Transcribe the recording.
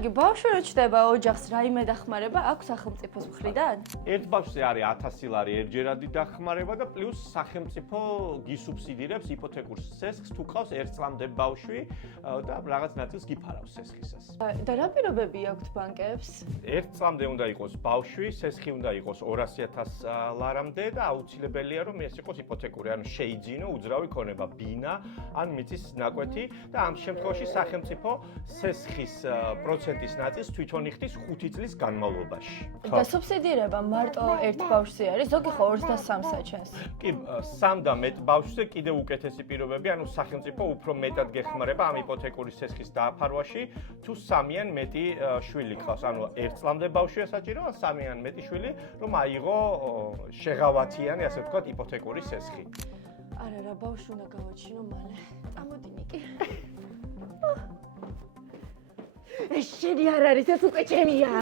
კარგი, ბავშვი რო ჩდება ოჯახს, რაიმე დახმარება აქვს სახელმწიფოს მხრიდან? ერთ ბავშვზე არის 1000 ლარი ერთჯერადი დახმარება და პლუს სახელმწიფო გისუბსიდირებს იპოთეკურ სესხს თუ ყავს 1 წლამდე ბავშვი და რაღაც ნაწილს გიფარავს სესხისას. და რა პირობები აქვთ ბანკებს? 1 წლამდე უნდა იყოს ბავშვი, სესხი უნდა იყოს 200.000 ლარამდე და აუცილებელია რომ ეს იყოს იპოთეკური, ანუ შეიძინო უძრავი ქონება, ბინა ან მიწის ნაკვეთი და ამ შემთხვევაში სახელმწიფო სესხის პროცენტის ნაწილს თვითონ იხდის 5 წლის განმავლობაში. და სუბსიდირება მარტო ერთ ბავშვზე არის, ზოგი ხო 23-ს აჩენს. კი, 3 და მეტ ბავშვზე კიდევ უკეთესი პირობები, ანუ სახელმწიფო უფრო მეტად გეხმარება ამ იპოთეკური სესხის დააფარვაში, თუ 3 ან მეტი შვილი ყავს, ანუ 1 წლამდე ბავშვია საჭირო, ან 3 ან მეტი შვილი, რომ აიღო შეღავათიანი, ასე ვთქვათ, იპოთეკური სესხი. არა, რა ბავშვი უნდა გავაჩინო მალე. წამოდი ნიკი. ეს შენი არ არის, ეს უკვე ჩემია.